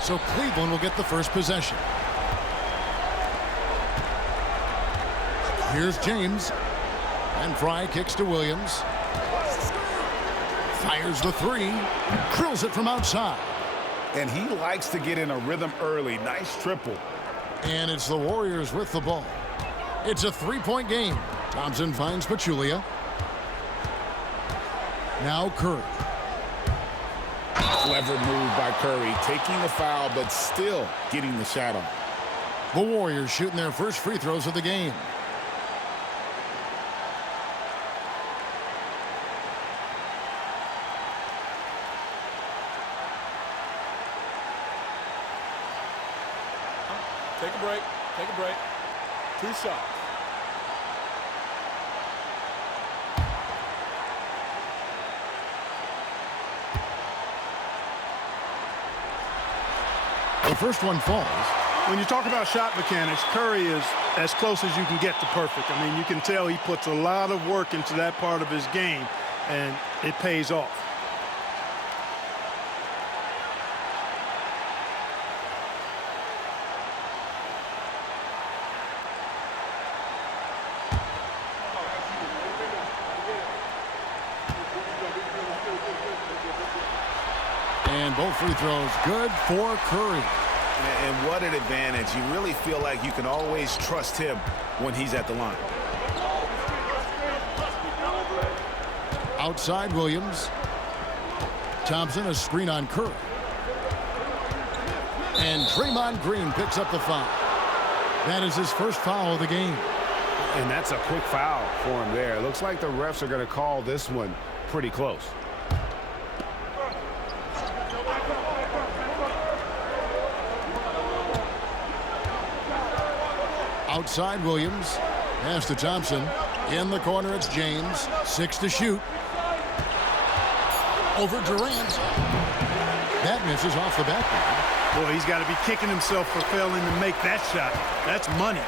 So Cleveland will get the first possession. Here's James. And Fry kicks to Williams. Fires the three. Drills it from outside. And he likes to get in a rhythm early. Nice triple. And it's the Warriors with the ball. It's a three-point game. Thompson finds Pachulia. Now Curry. Clever move by Curry, taking the foul, but still getting the shot on. The Warriors shooting their first free throws of the game. Take a break. Take a break. 2 shots. The first one falls. When you talk about shot mechanics, Curry is as close as you can get to perfect. I mean, you can tell he puts a lot of work into that part of his game, and it pays off. And both free throws good for Curry. And what an advantage. You really feel like you can always trust him when he's at the line. Outside Williams. Thompson, a screen on Curry. And Draymond Green picks up the foul. That is his first foul of the game. And that's a quick foul for him there. It looks like the refs are going to call this one pretty close. Outside Williams. Pass to Thompson. In the corner, it's James. 6 to shoot. Over Durant. That misses off the backboard. Boy, he's got to be kicking himself for failing to make that shot. That's money.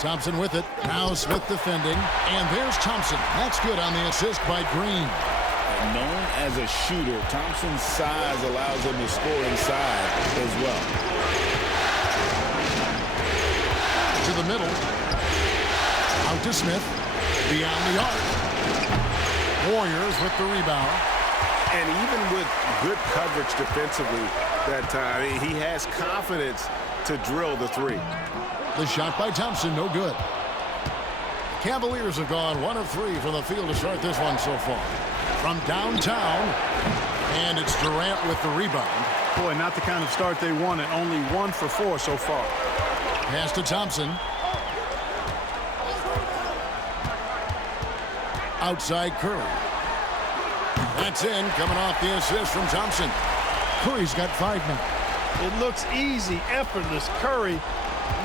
Thompson with it. Now Smith defending. And there's Thompson. That's good on the assist by Green. And known as a shooter, Thompson's size allows him to score inside as well. To the middle. Out to Smith. Beyond the arc. Warriors with the rebound. And even with good coverage defensively that time, he has confidence to drill the three. The shot by Thompson, no good. The Cavaliers have gone 1 of 3 from the field to start this one so far. From downtown, and it's Durant with the rebound. Boy, not the kind of start they wanted. Only 1 for 4 so far. Pass to Thompson. Outside Curry. That's in, coming off the assist from Thompson. Curry's got 5 now. It looks easy, effortless. Curry,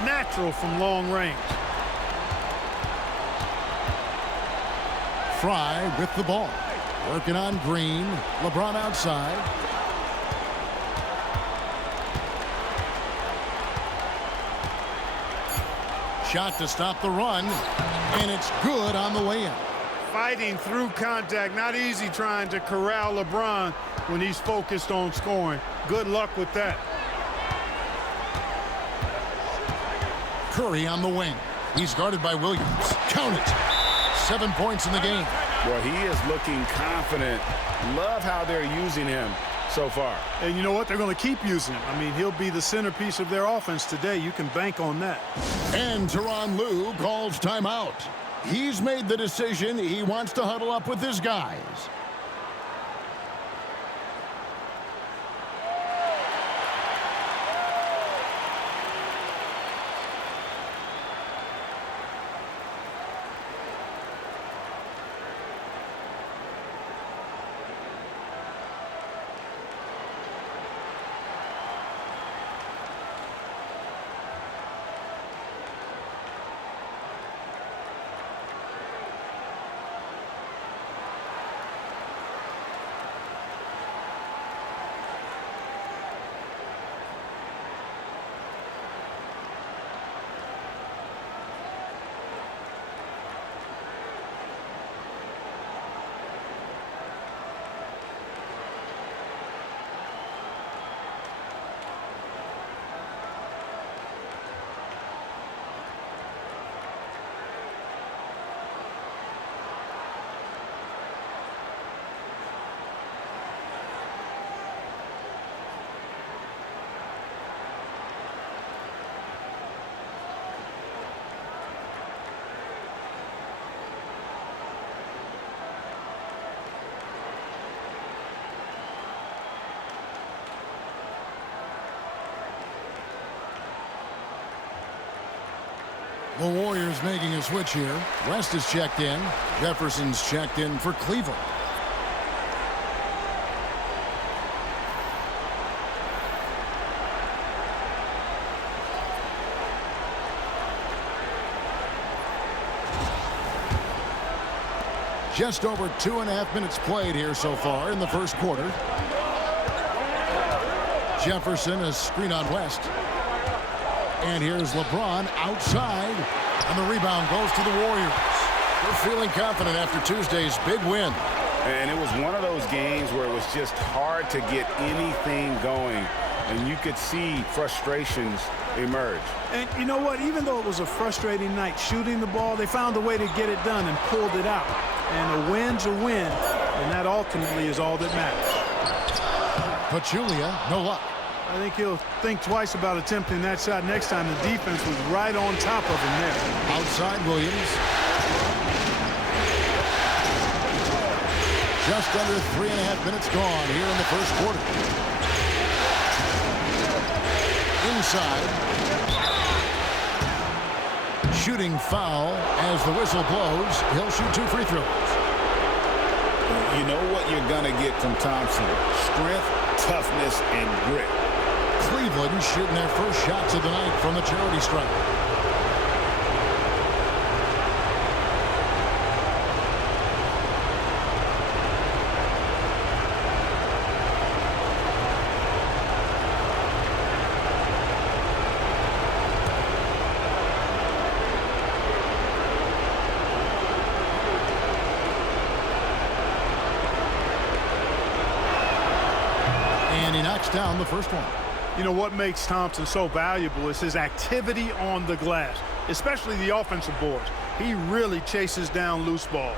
natural from long range. Fry with the ball. Working on Green. LeBron outside. Shot to stop the run. And it's good on the way in. Fighting through contact. Not easy trying to corral LeBron when he's focused on scoring. Good luck with that. Curry on the wing. He's guarded by Williams. Count it. 7 points in the game. Well, he is looking confident. Love how they're using him so far. And you know what? They're going to keep using him. I mean, he'll be the centerpiece of their offense today. You can bank on that. And Tyronn Lue calls timeout. He's made the decision. He wants to huddle up with his guys. The Warriors making a switch here. West is checked in. Jefferson's checked in for Cleveland. Just over 2.5 minutes played here so far in the first quarter. Jefferson, a screen on West. And here's LeBron outside. And the rebound goes to the Warriors. They're feeling confident after Tuesday's big win. And it was one of those games where it was just hard to get anything going. And you could see frustrations emerge. And you know what? Even though it was a frustrating night shooting the ball, they found a way to get it done and pulled it out. And a win's a win, and that ultimately is all that matters. Pachulia, no luck. I think he'll think twice about attempting that shot next time. The defense was right on top of him there. Outside Williams. Just under 3.5 minutes gone here in the first quarter. Inside. Shooting foul as the whistle blows. He'll shoot 2 free throws. You know what you're going to get from Thompson. Strength, toughness, and grit. Cleveland shooting their first shots of the night from the charity stripe. And he knocks down the first one. You know what makes Thompson so valuable is his activity on the glass, especially the offensive boards. He really chases down loose balls.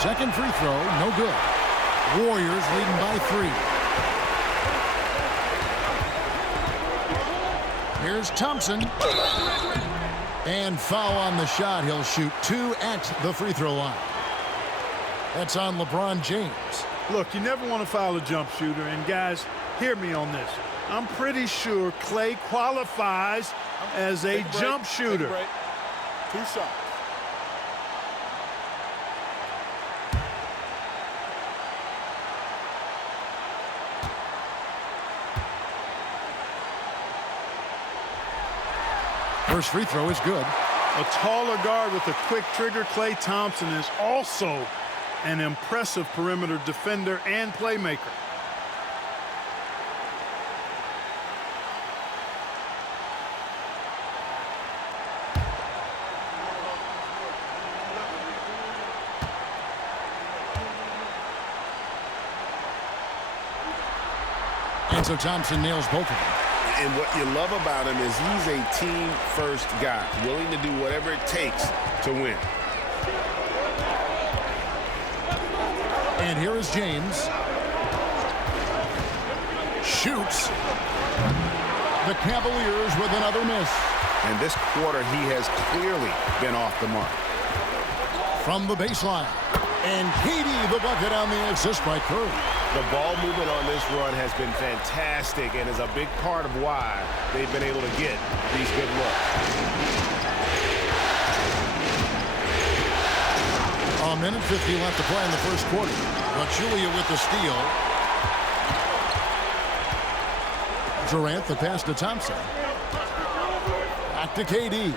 Second free throw, no good. Warriors leading by 3. Here's Thompson. And foul on the shot. He'll shoot 2 at the free throw line. That's on LeBron James. Look, you never want to foul a jump shooter. And guys, hear me on this. I'm pretty sure Clay qualifies as a jump shooter. 2 shots. First free throw is good. A taller guard with a quick trigger, Klay Thompson, is also an impressive perimeter defender and playmaker. And so Thompson nails both of them. And what you love about him is he's a team-first guy, willing to do whatever it takes to win. And here is James. Shoots. The Cavaliers with another miss. And this quarter, he has clearly been off the mark. From the baseline. And KD the bucket on the assist by Curry. The ball movement on this run has been fantastic and is a big part of why they've been able to get these good looks. A minute 50 left to play in the first quarter. Pachulia with the steal. Durant the pass to Thompson. Back to KD.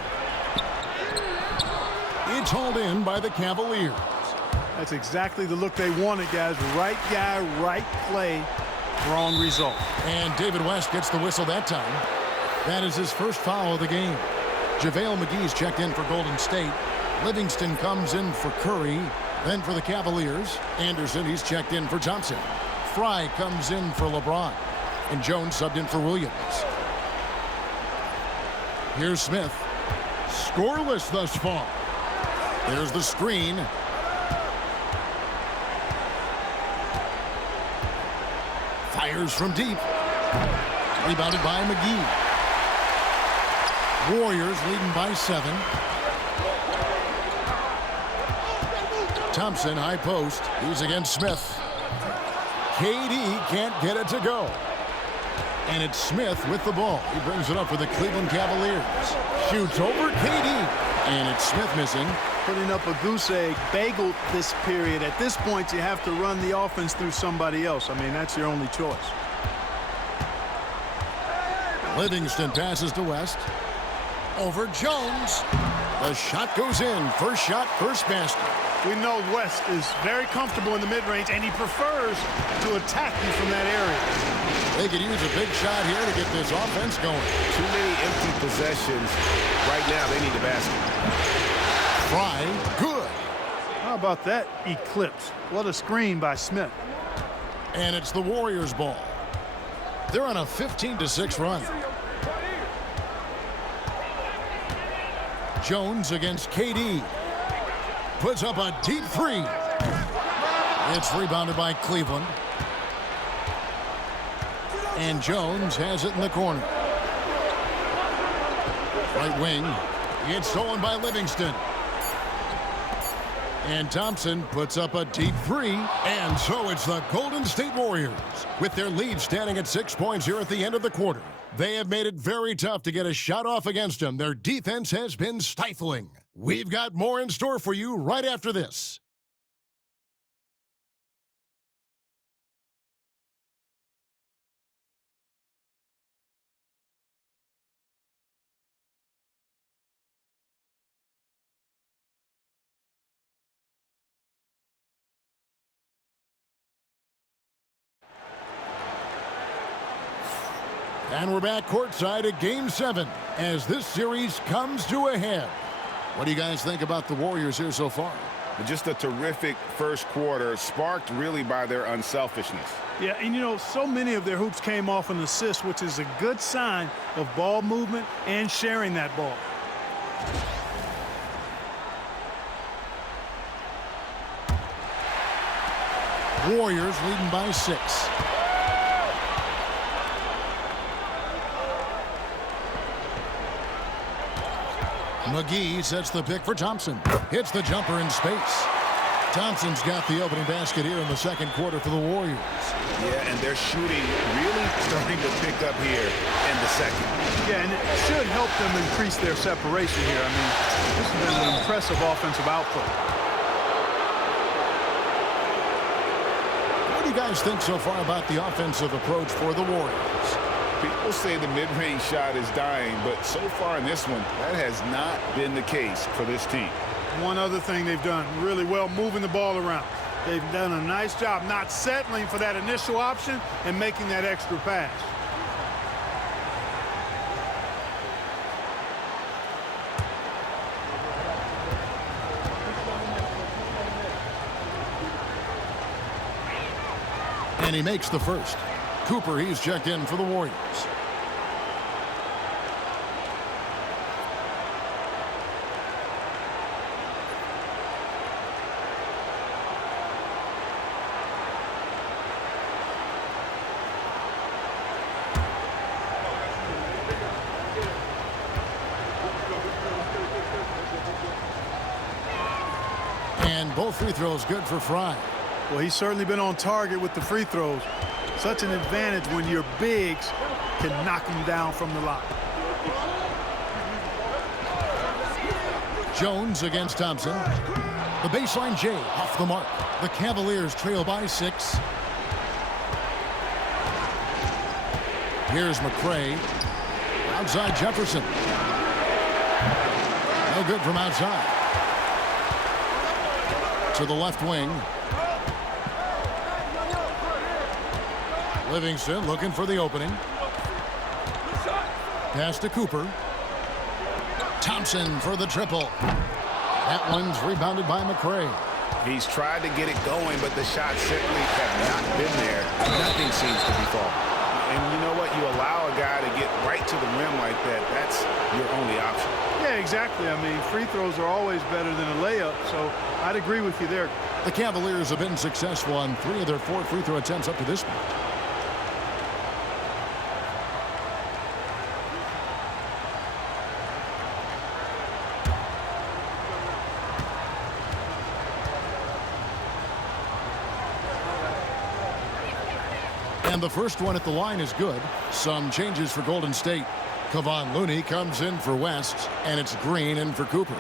It's hauled in by the Cavaliers. That's exactly the look they wanted, guys. Right guy, right play, wrong result. And David West gets the whistle that time. That is his first foul of the game. JaVale McGee's checked in for Golden State. Livingston comes in for Curry. Then for the Cavaliers, Anderson, he's checked in for Thompson. Fry comes in for LeBron. And Jones subbed in for Williams. Here's Smith. Scoreless thus far. There's the screen. Fires from deep. Rebounded by McGee. Warriors leading by 7. Thompson, high post. He's against Smith. KD can't get it to go. And it's Smith with the ball. He brings it up for the Cleveland Cavaliers. Shoots over KD. And it's Smith missing. Putting up a goose egg, bagel this period. At this point, you have to run the offense through somebody else. I mean, that's your only choice. Livingston passes to West. Over Jones. The shot goes in. First shot, first basket. We know West is very comfortable in the mid-range, and he prefers to attack you from that area. They could use a big shot here to get this offense going. Too many empty possessions. Right now, they need a basket. Fry, good. How about that eclipse? What a screen by Smith. And it's the Warriors' ball. They're on a 15-6 run. Jones against KD. Puts up a deep three. It's rebounded by Cleveland. And Jones has it in the corner. Right wing. It's stolen by Livingston. And Thompson puts up a deep three. And so it's the Golden State Warriors, with their lead standing at 6 points here at the end of the quarter. They have made it very tough to get a shot off against them. Their defense has been stifling. We've got more in store for you right after this. And we're back courtside at Game 7 as this series comes to a head. What do you guys think about the Warriors here so far? Just a terrific first quarter, sparked really by their unselfishness. Yeah, and you know, so many of their hoops came off an assist, which is a good sign of ball movement and sharing that ball. Warriors leading by 6. McGee sets the pick for Thompson. Hits the jumper in space. Thompson's got the opening basket here in the second quarter for the Warriors. Yeah, and their shooting really starting to pick up here in the second. Yeah, and it should help them increase their separation here. I mean, this has been an impressive offensive output. What do you guys think so far about the offensive approach for the Warriors? People say the mid-range shot is dying, but so far in this one, that has not been the case for this team. One other thing they've done really well, moving the ball around. They've done a nice job not settling for that initial option and making that extra pass. And he makes the first. Cooper, he's checked in for the Warriors. And both free throws good for Fry. Well, he's certainly been on target with the free throws. Such an advantage when your bigs can knock him down from the line. Jones against Thompson. The baseline J off the mark. The Cavaliers trail by 6. Here's McCray. Outside Jefferson. No good from outside. To the left wing. Livingston looking for the opening. Pass to Cooper. Thompson for the triple. That one's rebounded by McCray. He's tried to get it going, but the shots simply have not been there. Nothing seems to be falling. And you know what? You allow a guy to get right to the rim like that, that's your only option. Yeah, exactly. I mean, free throws are always better than a layup, so I'd agree with you there. The Cavaliers have been successful on 3 of their 4 free throw attempts up to this point. And the first one at the line is good. Some changes for Golden State. Kevon Looney comes in for West, and it's Green in for Cooper.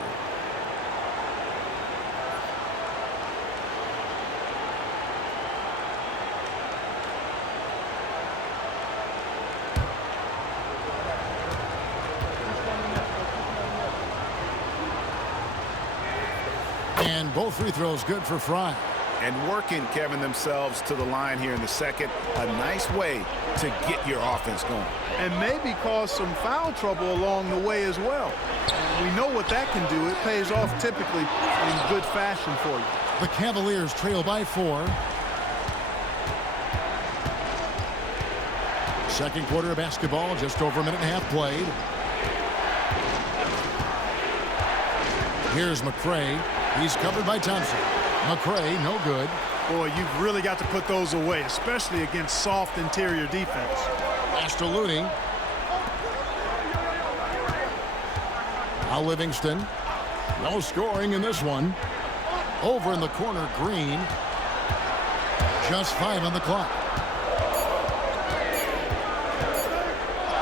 And both free throws good for Fry. And working, Kevin, themselves to the line here in the second. A nice way to get your offense going. And maybe cause some foul trouble along the way as well. We know what that can do. It pays off typically in good fashion for you. The Cavaliers trail by 4. Second quarter of basketball, just over a minute and a half played. Here's McCray. He's covered by Thompson. McCray, no good. Boy, you've really got to put those away, especially against soft interior defense. Pass to Looney. Now Livingston. No scoring in this one. Over in the corner, Green. Just 5 on the clock.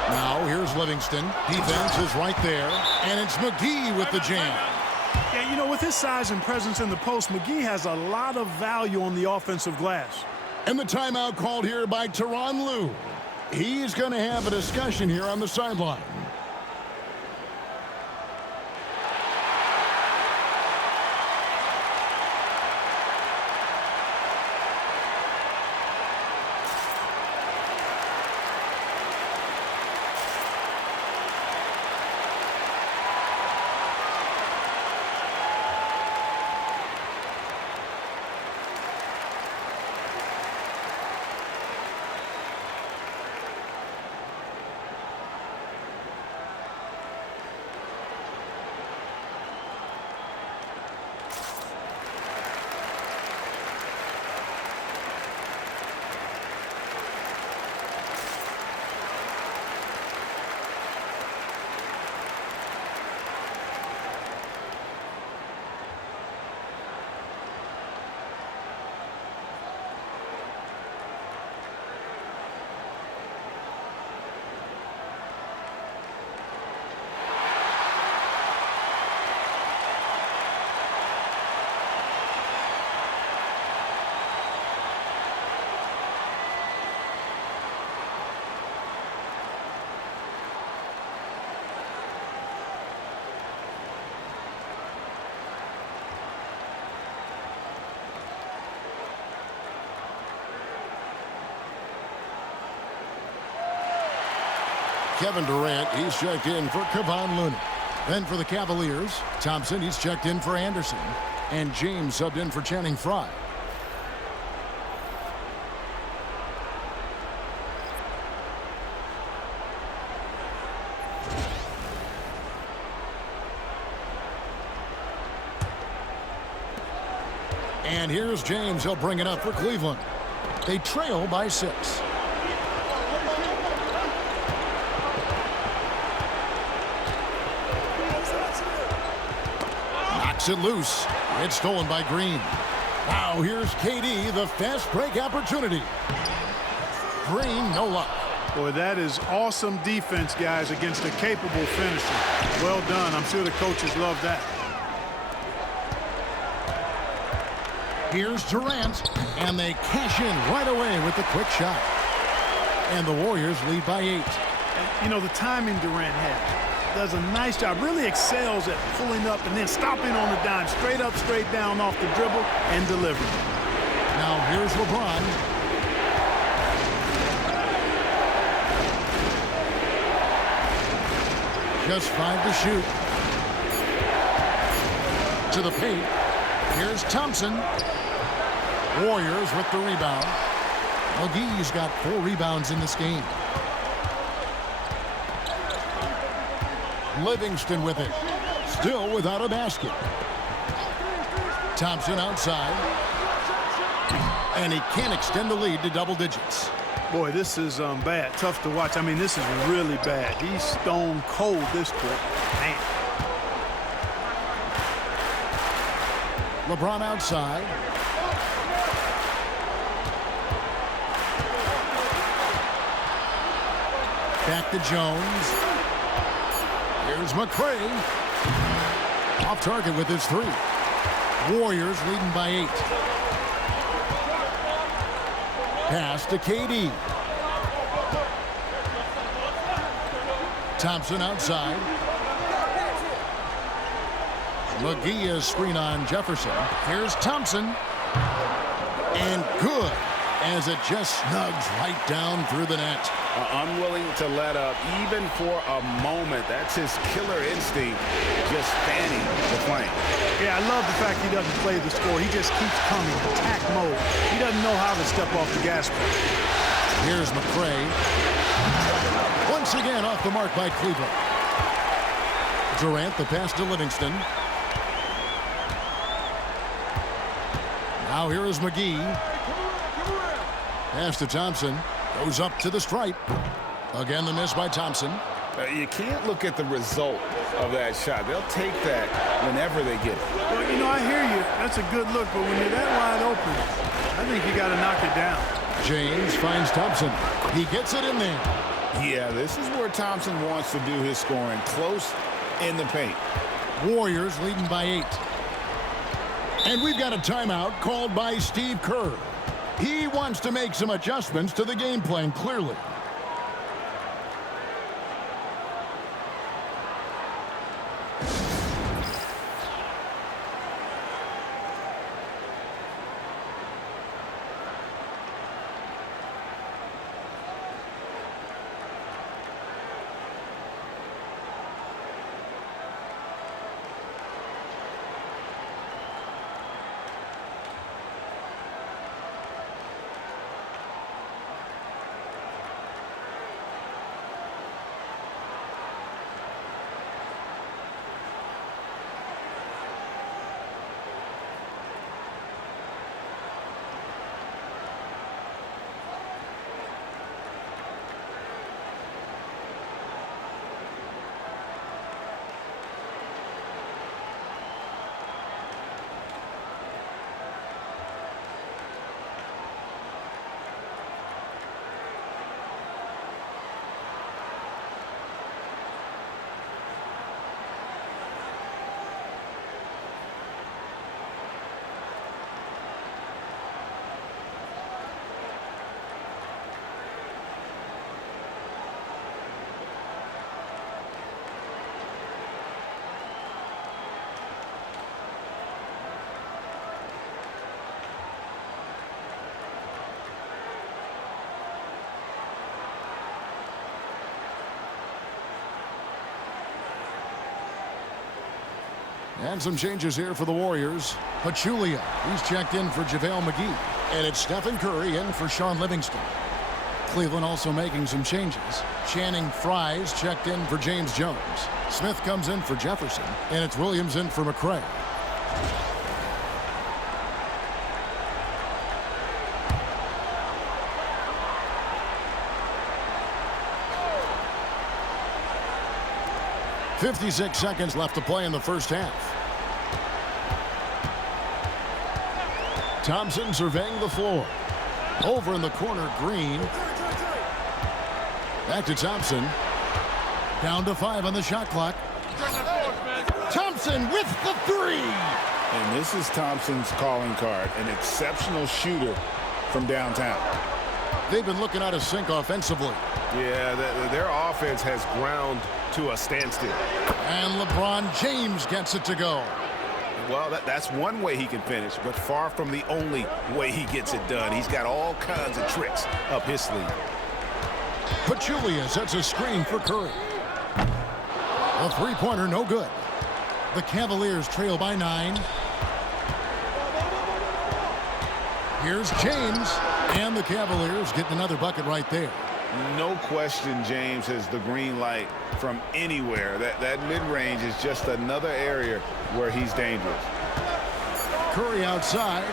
Now here's Livingston. Defense is right there. And it's McGee with the jam. Yeah, you know, with his size and presence in the post, McGee has a lot of value on the offensive glass. And the timeout called here by Tyronn Lue. He's going to have a discussion here on the sideline. Kevin Durant, he's checked in for Kevon Looney. Then for the Cavaliers, Thompson, he's checked in for Anderson. And James subbed in for Channing Frye. And here's James. He'll bring it up for Cleveland. They trail by 6. It loose. It's stolen by Green. Now here's KD, the fast break opportunity. Green, no luck. Boy, that is awesome defense, guys, against a capable finisher. Well done. I'm sure the coaches love that. Here's Durant, and they cash in right away with the quick shot. And the Warriors lead by 8. And, you know, the timing Durant had. Does a nice job, really excels at pulling up and then stopping on the dime, straight up, straight down off the dribble and delivering. Now here's LeBron. Just 5 to shoot. To the paint. Here's Thompson. Warriors with the rebound. McGee's got 4 rebounds in this game. Livingston with it. Still without a basket. Thompson outside. And he can't extend the lead to double digits. Boy, this is bad. Tough to watch. I mean, this is really bad. He's stone cold this quick. Man. LeBron outside. Back to Jones. Here's McCray. Off target with his 3. Warriors leading by 8. Pass to KD. Thompson outside. McGee is screen on Jefferson. Here's Thompson. And good, as it just snugs right down through the net. Unwilling to let up, even for a moment. That's his killer instinct, just fanning the flame. Yeah, I love the fact he doesn't play the score. He just keeps coming, attack mode. He doesn't know how to step off the gas pedal. Here's McCray. Once again off the mark by Cleveland. Durant, the pass to Livingston. Now here is McGee. Pass to Thompson. Goes up to the stripe. Again, the miss by Thompson. You can't look at the result of that shot. They'll take that whenever they get it. Well, you know, I hear you. That's a good look, but when you're that wide open, I think you got to knock it down. James finds Thompson. He gets it in there. Yeah, this is where Thompson wants to do his scoring, close in the paint. Warriors leading by 8. And we've got a timeout called by Steve Kerr. He wants to make some adjustments to the game plan, clearly. And some changes here for the Warriors. Pachulia, he's checked in for JaVale McGee. And it's Stephen Curry in for Sean Livingston. Cleveland also making some changes. Channing Frye's checked in for James Jones. Smith comes in for Jefferson. And it's Williams in for McCray. .56 seconds left to play in the first half. Thompson surveying the floor. Over in the corner, Green. Back to Thompson. Down to 5 on the shot clock. Thompson with the 3. And this is Thompson's calling card, an exceptional shooter from downtown. They've been looking out of sync offensively. Yeah, their offense has ground to a standstill. And LeBron James gets it to go. Well, that's one way he can finish, but far from the only way he gets it done. He's got all kinds of tricks up his sleeve. Pachulia sets a screen for Curry. A three-pointer, no good. The Cavaliers trail by 9. Here's James, and the Cavaliers getting another bucket right there. No question James has the green light from anywhere. That mid-range is just another area where he's dangerous. Curry outside.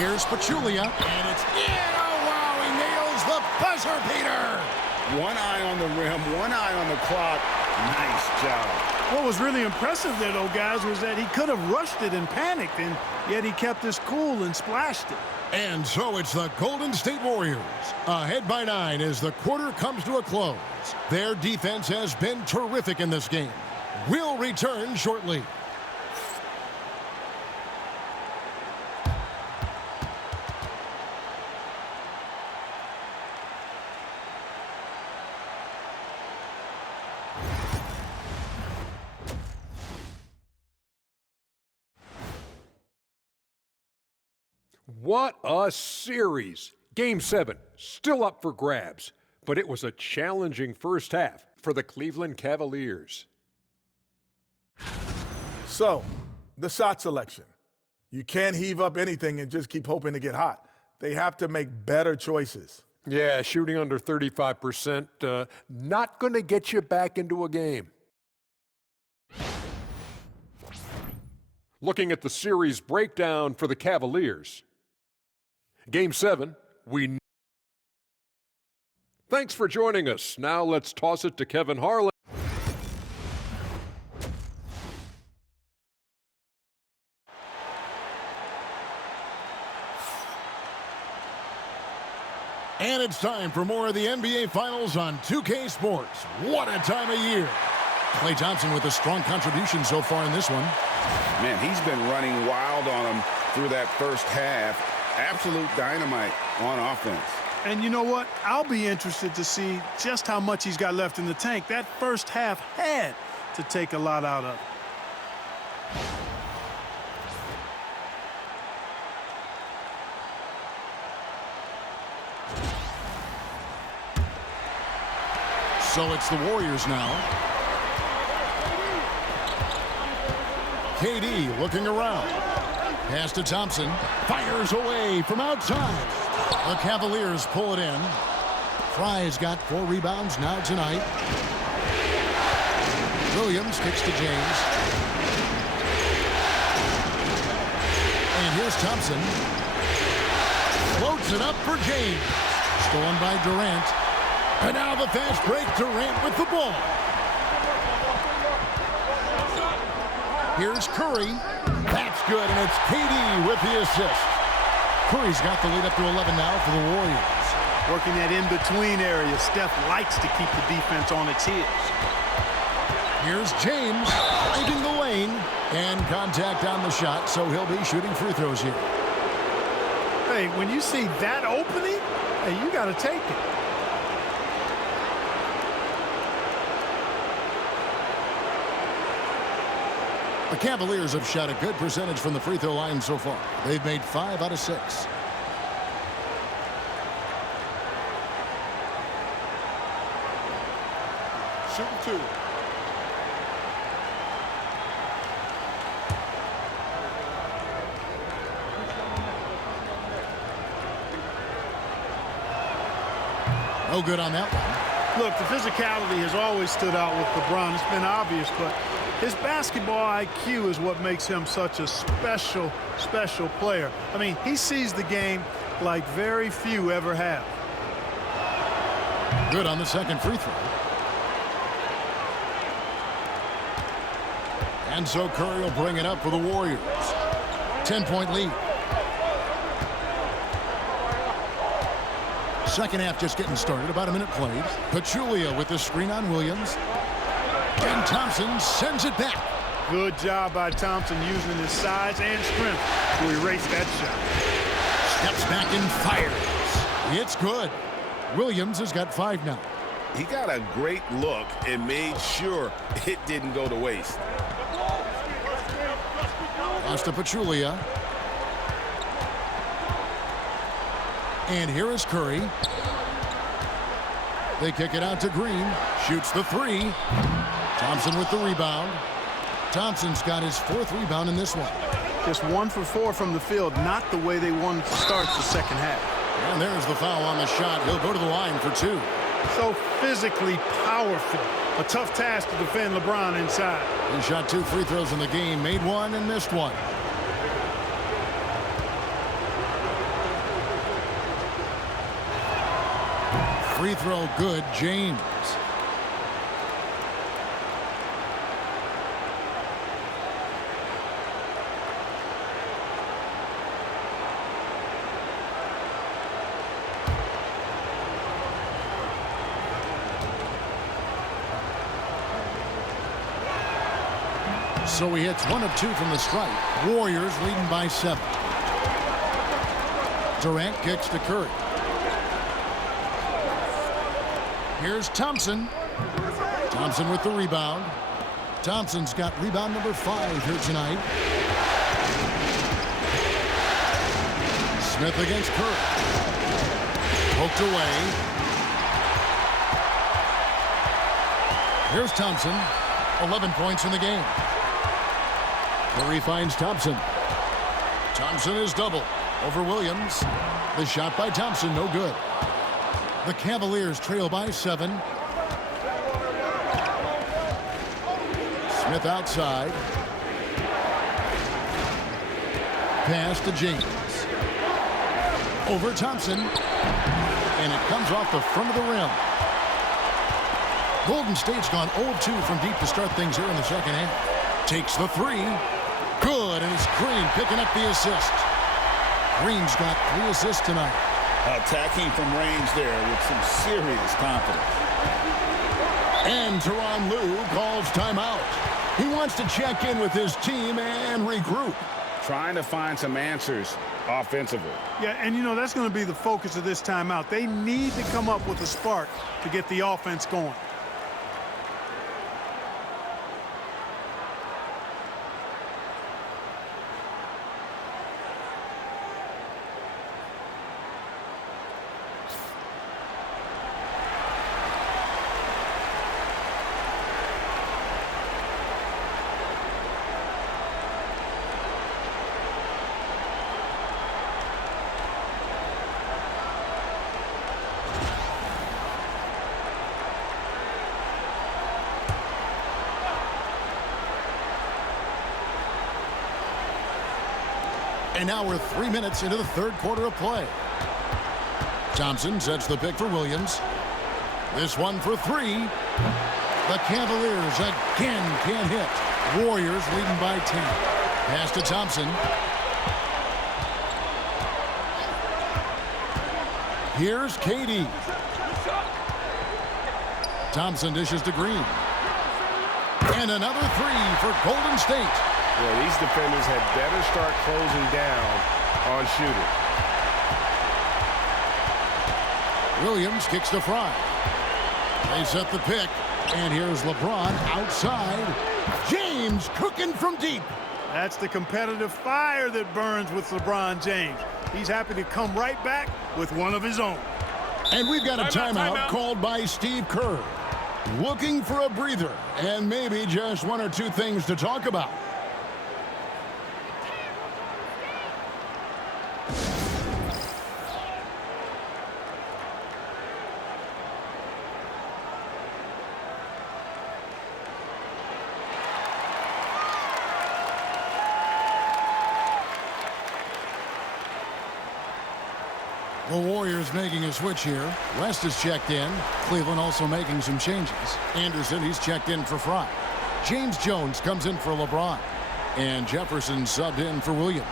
Here's Pachulia, and it's in. Oh, wow, he nails the buzzer beater. One eye on the rim, one eye on the clock. Nice job. What was really impressive there, though, guys, was that he could have rushed it and panicked, and yet he kept his cool and splashed it. And so it's the Golden State Warriors, ahead by 9 as the quarter comes to a close. Their defense has been terrific in this game. We'll return shortly. What a series. Game 7, still up for grabs, but it was a challenging first half for the Cleveland Cavaliers. So, the shot selection. You can't heave up anything and just keep hoping to get hot. They have to make better choices. Yeah, shooting under 35%, not going to get you back into a game. Looking at the series breakdown for the Cavaliers. Game 7, Thanks for joining us. Now let's toss it to Kevin Harlan. And it's time for more of the NBA Finals on 2K Sports. What a time of year. Klay Thompson with a strong contribution so far in this one. Man, he's been running wild on him through that first half. Absolute dynamite on offense. And you know what? I'll be interested to see just how much he's got left in the tank. That first half had to take a lot out of it. So it's the Warriors now. KD looking around. Pass to Thompson. Fires away from outside. The Cavaliers pull it in. Fry's got 4 rebounds now tonight. Williams kicks to James. And here's Thompson. Floats it up for James. Stolen by Durant. And now the fast break. Durant with the ball. Here's Curry. That's good, and it's KD with the assist. Curry's got the lead up to 11 now for the Warriors. Working that in-between area. Steph likes to keep the defense on its heels. Here's James driving the lane, and contact on the shot, so he'll be shooting free throws here. Hey, when you see that opening, hey, you got to take it. The Cavaliers have shot a good percentage from the free throw line so far. They've made 5 out of 6. Shooting 2. No good on that one. Look, the physicality has always stood out with LeBron. It's been obvious, but his basketball IQ is what makes him such a special, special player. I mean, he sees the game like very few ever have. Good on the second free throw. And so Curry will bring it up for the Warriors. 10-point lead. Second half just getting started. About a minute played. Pachulia with the screen on Williams. And Thompson sends it back. Good job by Thompson using his size and strength to erase that shot. Steps back and fires. It's good. Williams has got 5 now. He got a great look and made sure it didn't go to waste. Pass to Pachulia. And here is Curry. They kick it out to Green. Shoots the 3. Thompson with the rebound. Thompson's got his 4th rebound in this one. Just 1 for 4 from the field, not the way they wanted to start the second half. And there's the foul on the shot. He'll go to the line for 2. So physically powerful. A tough task to defend LeBron inside. He shot 2 free throws in the game, made 1 and missed 1. Free throw good, James. So he hits 1 of 2 from the stripe. Warriors leading by 7. Durant kicks to Curry. Here's Thompson. Thompson with the rebound. Thompson's got rebound number 5 here tonight. Smith against Curry. Poked away. Here's Thompson. 11 points in the game. Curry finds Thompson. Thompson is double over Williams. The shot by Thompson, no good. The Cavaliers trail by 7. Smith outside. Pass to James. Over Thompson. And it comes off the front of the rim. Golden State's gone 0-2 from deep to start things here in the second half. Takes the 3. Good, and it's Green picking up the assist. Green's got 3 assists tonight. Attacking from range there with some serious confidence. And Tyronn Lue calls timeout. He wants to check in with his team and regroup. Trying to find some answers offensively. Yeah, and you know, that's going to be the focus of this timeout. They need to come up with a spark to get the offense going. And now we're 3 minutes into the third quarter of play. Thompson sets the pick for Williams. This one for 3. The Cavaliers again can't hit. Warriors leading by 10. Pass to Thompson. Here's KD. Thompson dishes to Green. And another 3 for Golden State. Yeah, these defenders had better start closing down on shooting. Williams kicks to Fry. They set the pick. And here's LeBron outside. James cooking from deep. That's the competitive fire that burns with LeBron James. He's happy to come right back with one of his own. And we've got a timeout called by Steve Kerr. Looking for a breather and maybe just 1 or 2 things to talk about. The Warriors making a switch here. West is checked in. Cleveland also making some changes. Anderson, he's checked in for Fry. James Jones comes in for LeBron. And Jefferson subbed in for Williams.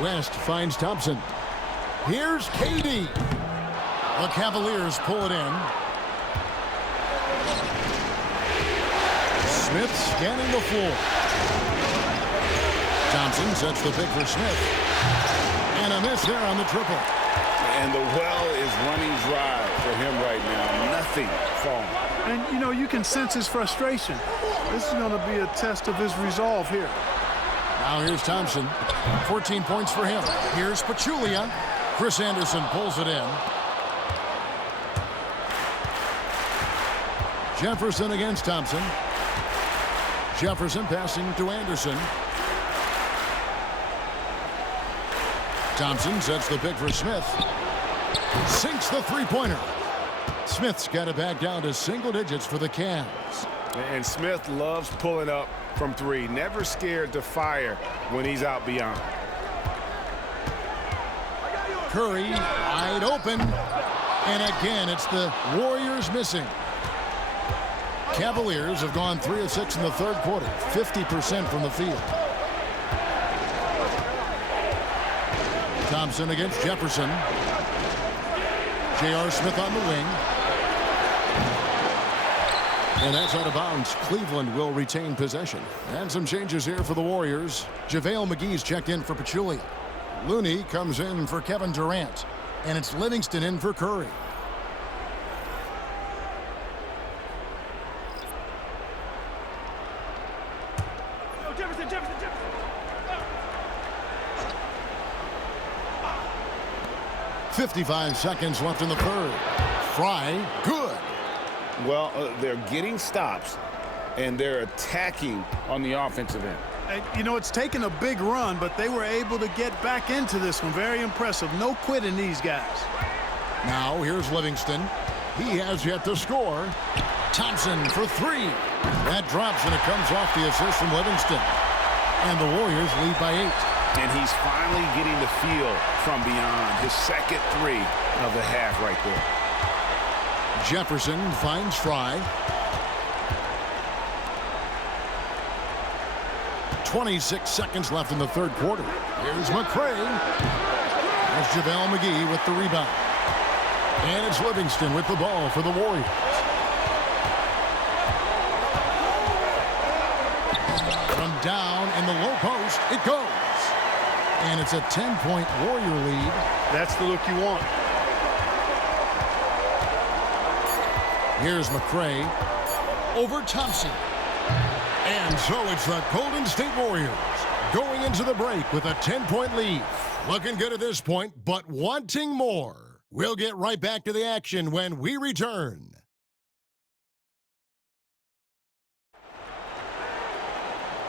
West finds Thompson. Here's KD. The Cavaliers pull it in. Smith scanning the floor. Thompson sets the pick for Smith. And a miss there on the triple. And the well is running dry for him right now. Nothing falling. And, you know, you can sense his frustration. This is going to be a test of his resolve here. Now here's Thompson. 14 points for him. Here's Pachulia. Chris Anderson pulls it in. Jefferson against Thompson. Jefferson passing to Anderson. Thompson sets the pick for Smith. Sinks the three-pointer. Smith's got it back down to single digits for the Cavs. And Smith loves pulling up from 3. Never scared to fire when he's out beyond. Curry wide open. And again, it's the Warriors missing. Cavaliers have gone 3 of 6 in the third quarter, 50% from the field. Thompson against Jefferson. J.R. Smith on the wing. And that's out of bounds. Cleveland will retain possession. And some changes here for the Warriors. JaVale McGee's checked in for Pachulia. Looney comes in for Kevin Durant. And it's Livingston in for Curry. Jefferson. 55 seconds left in the third. Fry, good. Well, they're getting stops, and they're attacking on the offensive end. And, you know, it's taken a big run, but they were able to get back into this one. Very impressive. No quitting these guys. Now here's Livingston. He has yet to score. Thompson for three. That drops, and it comes off the assist from Livingston. And the Warriors lead by 8. And he's finally getting the feel from beyond. His second three of the half right there. Jefferson finds Fry. 26 seconds left in the third quarter. Here's McCray. There's JaVale McGee with the rebound. And it's Livingston with the ball for the Warriors. From down in the low post, it goes. And it's a 10-point Warrior lead. That's the look you want. Here's McCray over Thompson. And so it's the Golden State Warriors going into the break with a 10-point lead. Looking good at this point, but wanting more. We'll get right back to the action when we return.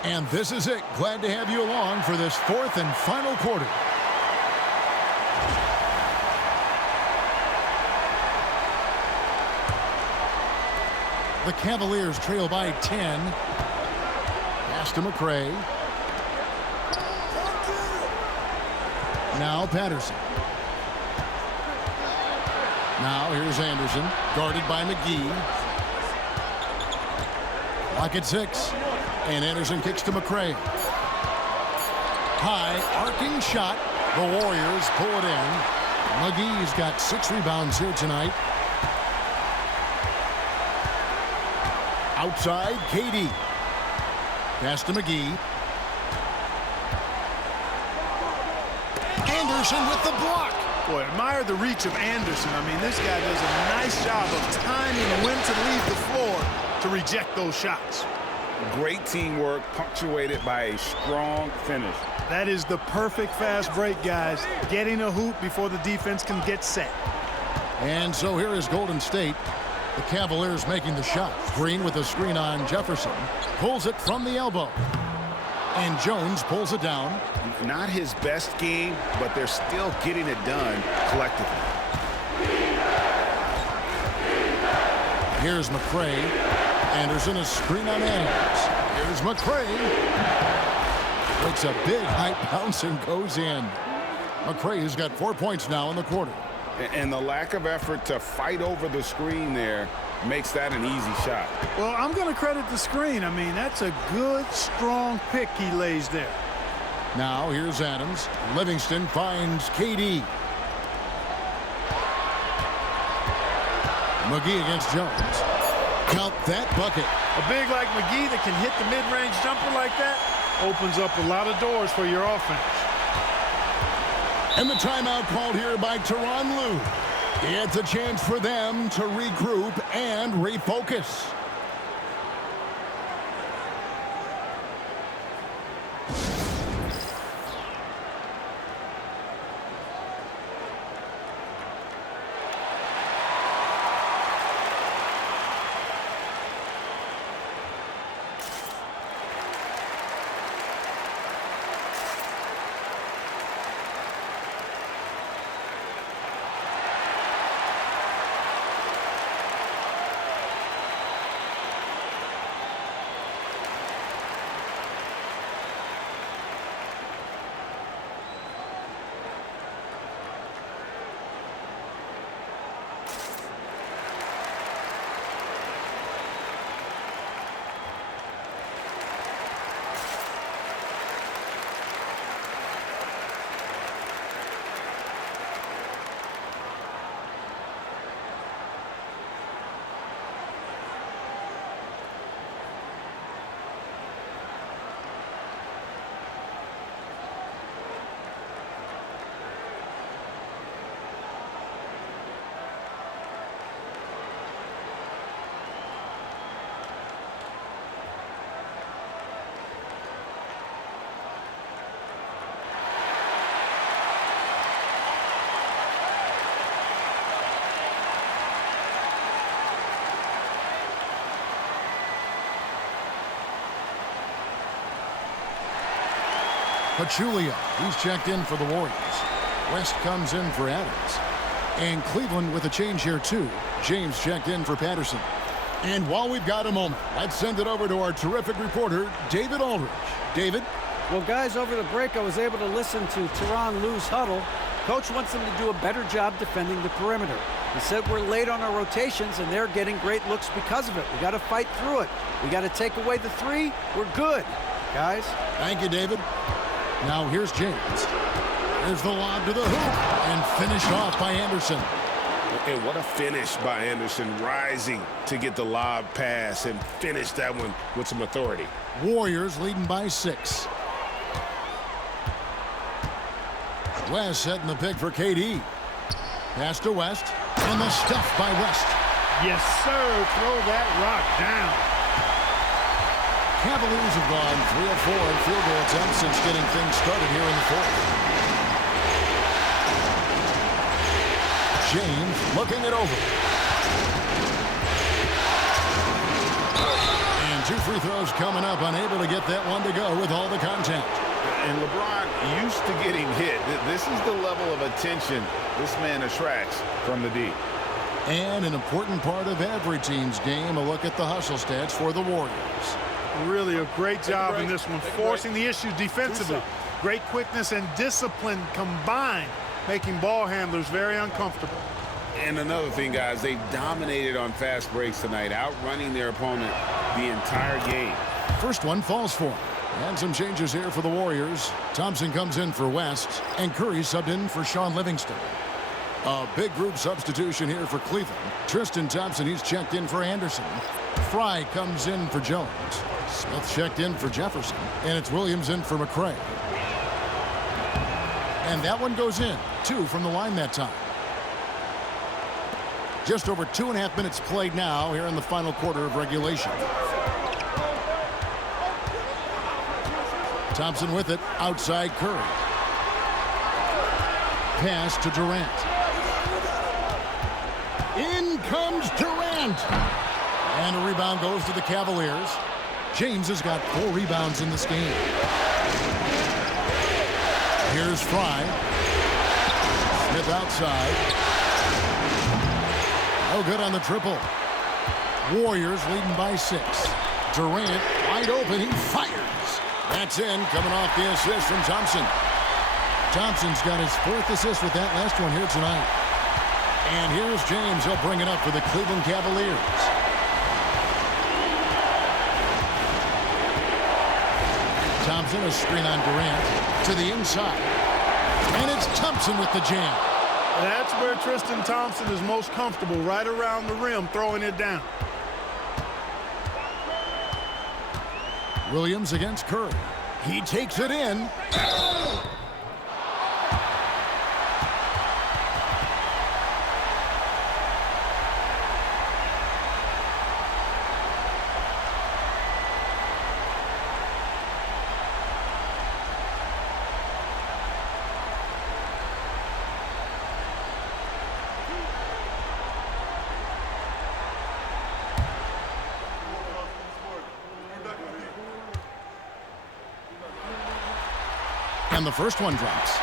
And this is it. Glad to have you along for this fourth and final quarter. The Cavaliers trail by 10. Pass to McCray. Now Patterson. Now here's Anderson, guarded by McGee. Clock at 6. And Anderson kicks to McCray. High, arcing shot. The Warriors pull it in. McGee's got 6 rebounds here tonight. Outside, KD. Pass to McGee. Anderson with the block. Boy, admire the reach of Anderson. I mean, this guy does a nice job of timing when to leave the floor to reject those shots. Great teamwork, punctuated by a strong finish. That is the perfect fast break, guys. Getting a hoop before the defense can get set. And so here is Golden State. The Cavaliers making the shot. Green with a screen on Jefferson. Pulls it from the elbow. And Jones pulls it down. Not his best game, but they're still getting it done collectively. Here's McCray. Anderson, a screen on Adams. Here's McCray. Takes a big high bounce and goes in. McCray has got 4 points now in the quarter. And the lack of effort to fight over the screen there makes that an easy shot. Well, I'm going to credit the screen. I mean, that's a good, strong pick he lays there. Now here's Adams. Livingston finds KD. McGee against Jones. Count that bucket. A big like McGee that can hit the mid-range jumper like that opens up a lot of doors for your offense. And the timeout called here by Tyronn Lue. It's a chance for them to regroup and refocus. Pachulia, he's checked in for the Warriors. West comes in for Adams. And Cleveland with a change here, too. James checked in for Patterson. And while we've got a moment, let's send it over to our terrific reporter, David Aldridge. David? Well, guys, over the break, I was able to listen to Teron Lue's huddle. Coach wants them to do a better job defending the perimeter. He said we're late on our rotations, and they're getting great looks because of it. We got to fight through it. We got to take away the three. We're good, guys. Thank you, David. Now here's James. There's the lob to the hoop, and finished off by Anderson. And what a finish by Anderson, rising to get the lob pass and finish that one with some authority. Warriors leading by 6. West setting the pick for KD. Pass to West, and the stuff by West. Yes, sir. Throw that rock down. Cavaliers have gone 3 of 4 in field goal attempts since getting things started here in the fourth. James looking it over. And 2 free throws coming up, unable to get that one to go with all the contact. And LeBron used to getting hit. This is the level of attention this man attracts from the D. And an important part of every team's game, a look at the hustle stats for the Warriors. Really a great job in this one, forcing the issues defensively. Great quickness and discipline combined, making ball handlers very uncomfortable. And another thing, guys, they've dominated on fast breaks tonight, outrunning their opponent the entire game. First one falls for him. And some changes here for the Warriors. Thompson comes in for West, and Curry subbed in for Sean Livingston. A big group substitution here for Cleveland. Tristan Thompson, he's checked in for Anderson. Fry comes in for Jones. Smith checked in for Jefferson, and it's Williams in for McCray. And that one goes in. 2 from the line that time. Just over 2.5 minutes played now here in the final quarter of regulation. Thompson with it, outside Curry. Pass to Durant. In comes Durant. And a rebound goes to the Cavaliers. James has got 4 rebounds in this game. Here's Fry. Smith outside. No good on the triple. Warriors leading by 6. Durant wide open. He fires. That's in, coming off the assist from Thompson. Thompson's got his 4th assist with that last one here tonight. And here's James. He'll bring it up for the Cleveland Cavaliers. Thompson, a screen on Durant to the inside. And it's Thompson with the jam. That's where Tristan Thompson is most comfortable, right around the rim, throwing it down. Williams against Curry. He takes it in. And the first one drops.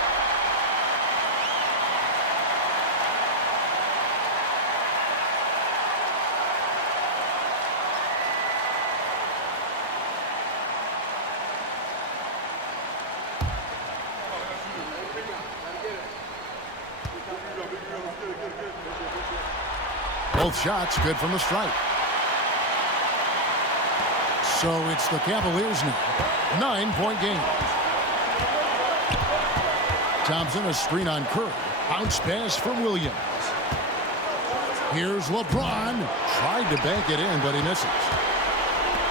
Both shots good from the stripe. So it's the Cavaliers now. 9-point game. Thompson, a screen on Curry. Bounce pass from Williams. Here's LeBron. Tried to bank it in, but he misses.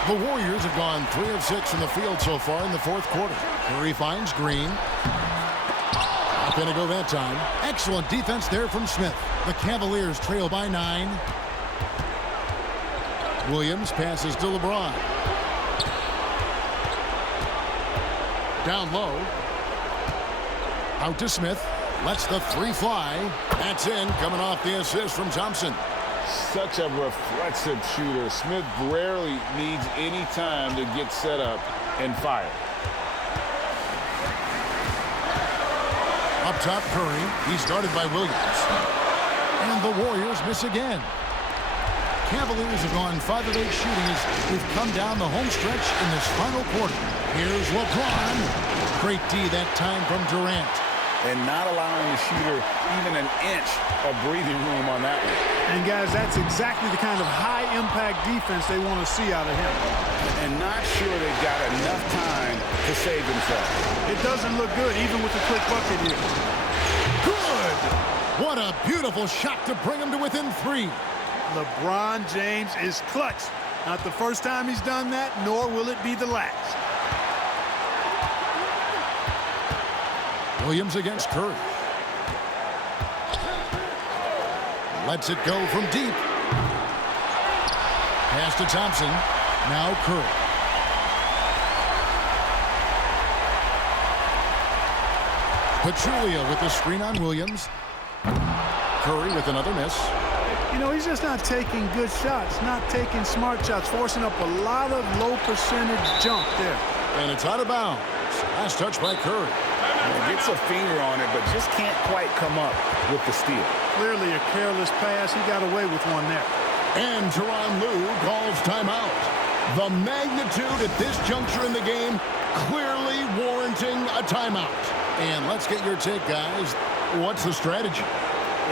The Warriors have gone 3 of 6 from the field so far in the fourth quarter. Curry finds Green. Not going to go that time. Excellent defense there from Smith. The Cavaliers trail by 9. Williams passes to LeBron. Down low. Out to Smith. Lets the 3 fly. That's in, coming off the assist from Thompson. Such a reflexive shooter. Smith rarely needs any time to get set up and fire. Up top, Curry. He's guarded by Williams. And the Warriors miss again. Cavaliers have gone 5 of 8 shooting as we've come down the home stretch in this final quarter. Here's LeBron. Great D that time from Durant. And not allowing the shooter even an inch of breathing room on that one. And, guys, that's exactly the kind of high-impact defense they want to see out of him. And not sure they've got enough time to save themselves. It doesn't look good, even with the quick bucket here. Good! What a beautiful shot to bring him to within 3. LeBron James is clutch. Not the first time he's done that, nor will it be the last. Williams against Curry. Lets it go from deep. Pass to Thompson. Now Curry. Pachulia with the screen on Williams. Curry with another miss. You know, he's just not taking good shots, not taking smart shots, forcing up a lot of low percentage jump there. And it's out of bounds. Last touch by Curry. Gets a finger on it, but just can't quite come up with the steal. Clearly a careless pass. He got away with one there. And Tyronn Lue calls timeout. The magnitude at this juncture in the game clearly warranting a timeout. And let's get your take, guys. What's the strategy?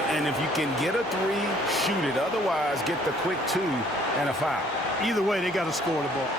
And if you can get a 3, shoot it. Otherwise, get the quick 2 and a foul. Either way, they got to score the ball.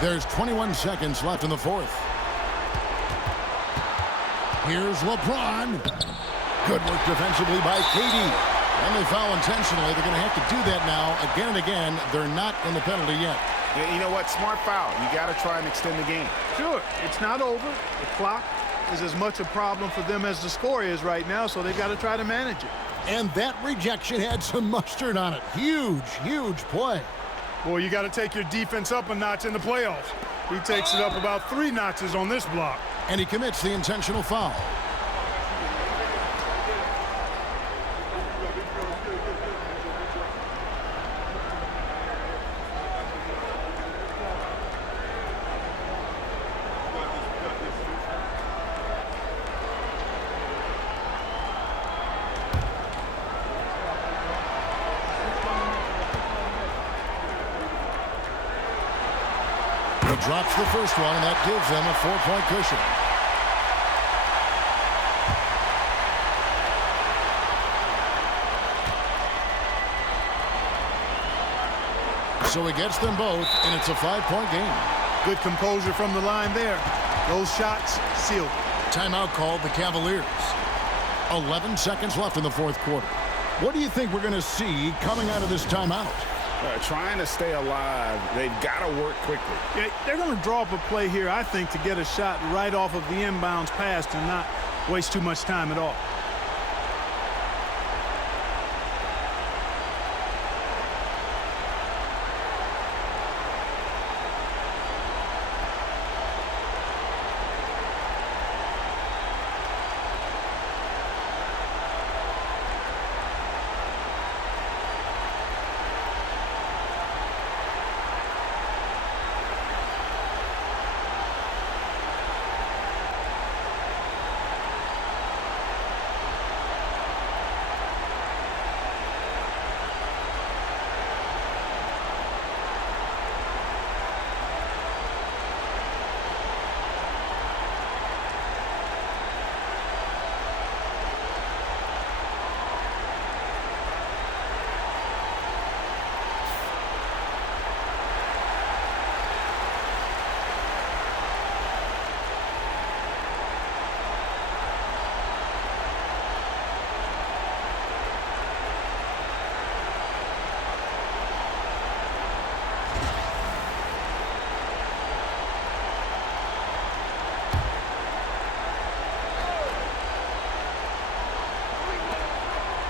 There's 21 seconds left in the fourth. Here's LeBron. Good work defensively by KD. And they foul intentionally. They're going to have to do that now again and again. They're not in the penalty yet. Yeah, you know what? Smart foul. You got to try and extend the game. Sure, it's not over. The clock is as much a problem for them as the score is right now, so they've got to try to manage it. And that rejection had some mustard on it. Huge, huge play. Boy, you got to take your defense up a notch in the playoffs. He takes it up about 3 notches on this block. And he commits the intentional foul. Drops the first one, and that gives them a 4-point cushion. So he gets them both, and it's a 5-point game. Good composure from the line there. Those shots sealed. Timeout called the Cavaliers. 11 seconds left in the fourth quarter. What do you think we're going to see coming out of this timeout? Trying to stay alive, they've got to work quickly. Yeah, they're going to draw up a play here, I think, to get a shot right off of the inbounds pass and not waste too much time at all.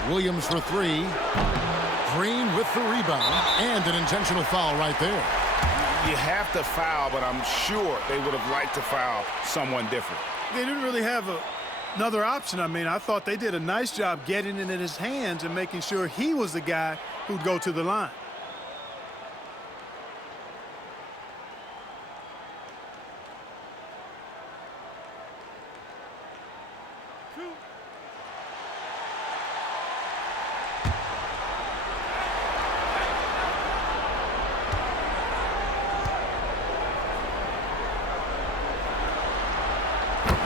Williams for three. Green with the rebound. And an intentional foul right there. You have to foul, but I'm sure they would have liked to foul someone different. They didn't really have another option. I mean, I thought they did a nice job getting it in his hands and making sure he was the guy who'd go to the line.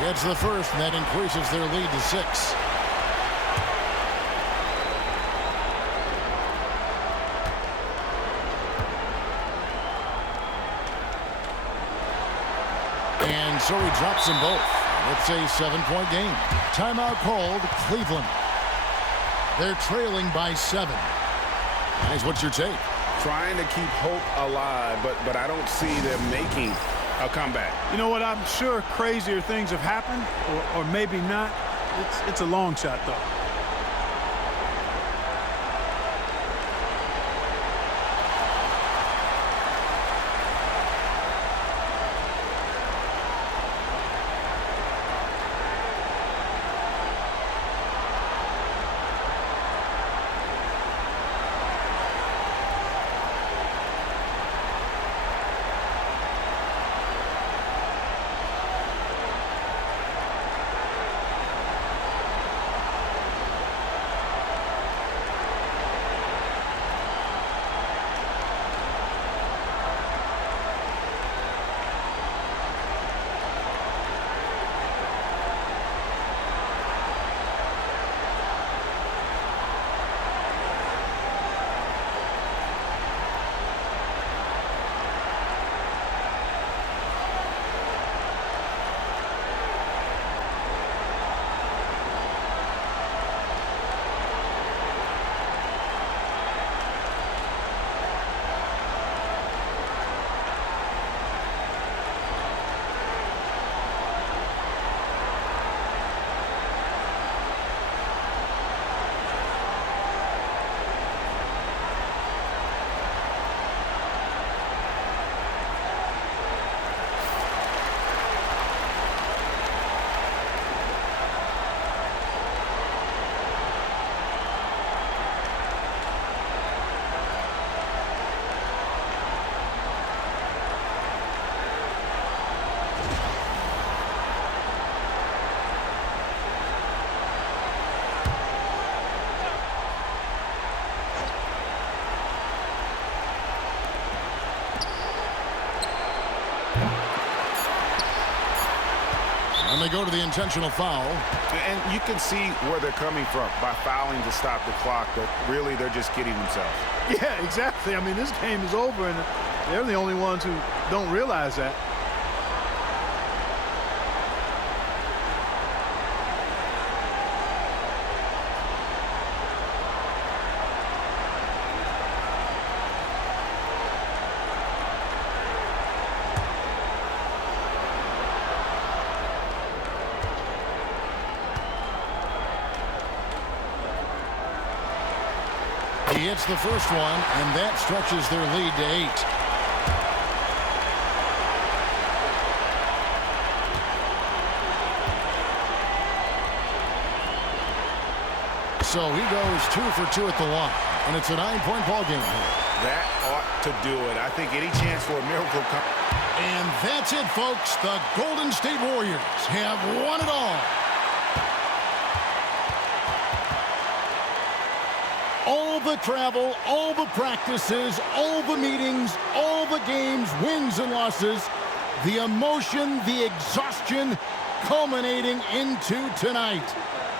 Gets the first, and that increases their lead to 6. And so he drops them both. It's a 7-point game. Timeout called, Cleveland. They're trailing by 7. Guys, what's your take? Trying to keep hope alive, but I don't see them making a comeback. You know what? I'm sure crazier things have happened, or maybe not. It's a long shot, though. And they go to the intentional foul. And you can see where they're coming from by fouling to stop the clock, but really they're just kidding themselves. Yeah, exactly. I mean, this game is over, and they're the only ones who don't realize that. He hits the first one, and that stretches their lead to 8. So he goes 2 for 2 at the line, and it's a 9-point ball game here. That ought to do it. I think any chance for a miracle comes. And that's it, folks. The Golden State Warriors have won it all. All the travel, all the practices, all the meetings, all the games, wins and losses, the emotion, the exhaustion culminating into tonight.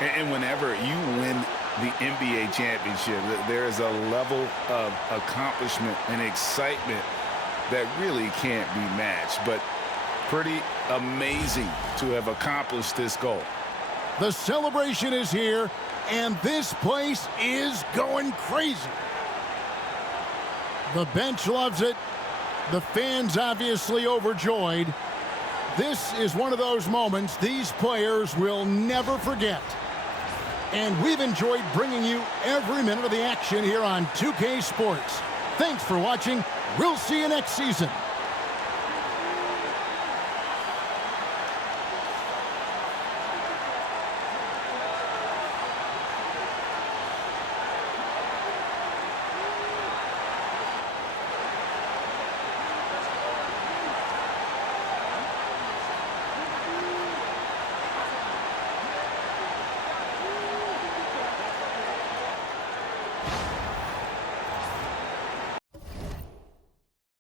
And whenever you win the NBA championship, there is a level of accomplishment and excitement that really can't be matched. But pretty amazing to have accomplished this goal. The celebration is here, and this place is going crazy. The bench loves it. The fans obviously overjoyed. This is one of those moments these players will never forget. And we've enjoyed bringing you every minute of the action here on 2K Sports. Thanks for watching. We'll see you next season.